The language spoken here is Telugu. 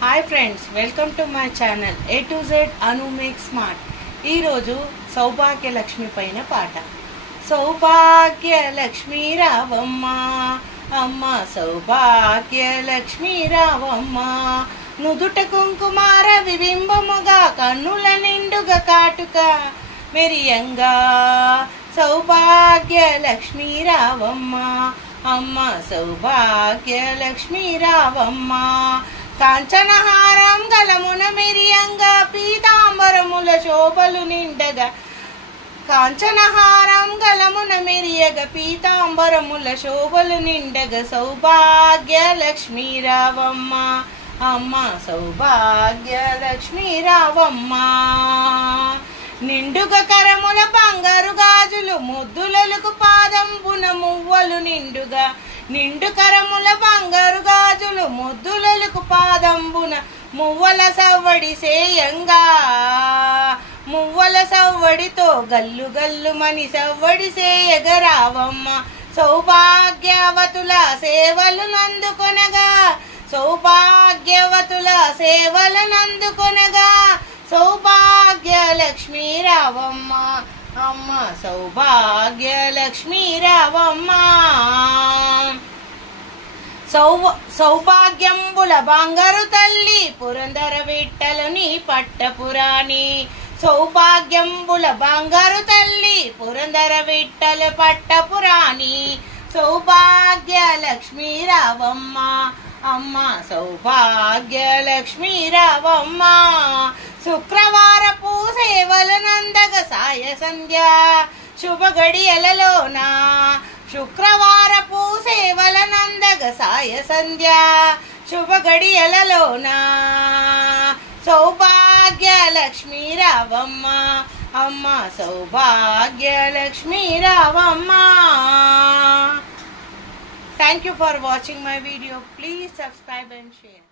Hi friends, welcome to my channel A to Z Anu make smart. ఈరోజు సౌభాగ్యలక్ష్మి పైన పాట. సౌభాగ్యలక్ష్మి రావమ్మ అమ్మ, సౌభాగ్యలక్ష్మి రావమ్మ, నుదుట కుంకుమార విబింబముగా కన్నుల నిండుగా కాటుక మెరియంగా సౌభాగ్యలక్ష్మి రావమ్మ అమ్మ, సౌభాగ్యలక్ష్మి రావమ్మ, కాంచనహారం గలమున మెరియంగా పీతాంబరముల శోభలు నిండగా, కాంచనహారం గలమున మెరియగ పీతాంబరముల శోభలు నిండగా సౌభాగ్యలక్ష్మి రావమ్మ అమ్మ, సౌభాగ్యలక్ష్మి రావమ్మ, నిండుగా కరముల బంగారు గాజులు ముద్దులకు పాదంబున మువ్వలు నిండుగా, నిండు కరముల బంగారు గాజులు ముద్దులకు పాదంబున మువ్వల సవ్వడి సేయంగా, మువ్వల సవ్వడితో గల్లు గల్లు మని సవ్వడి సేయగ రావమ్మ, సౌభాగ్యవతుల సేవలు నందుకొనగా, సౌభాగ్యవతుల సేవలు నందుకొనగా సౌభాగ్యలక్ష్మి రావమ్మ అమ్మ, సౌభాగ్యలక్ష్మి రావమ్మ, సౌభాగ్యంబుల బంగారు తల్లి పురందర విట్టలుని పట్టపురాణి, సౌభాగ్యంబుల బంగారు తల్లి పురందర విట్టలు పట్టపురాణి, సౌభాగ్యలక్ష్మి రావమ్మ అమ్మ, సౌభాగ్యలక్ష్మి రావమ్మ, శుక్రవారపు సేవలు నందగ సాయ సంధ్య శుభ గడియలలోన, శుక్రవారపు సేవల నందగ సాయ సంధ్య శుభ గడియలలోన సౌభాగ్యలక్ష్మి రావమ్మ అమ్మ, సౌభాగ్యలక్ష్మి రావమ్మ. Thank you for watching my video. Please subscribe and share.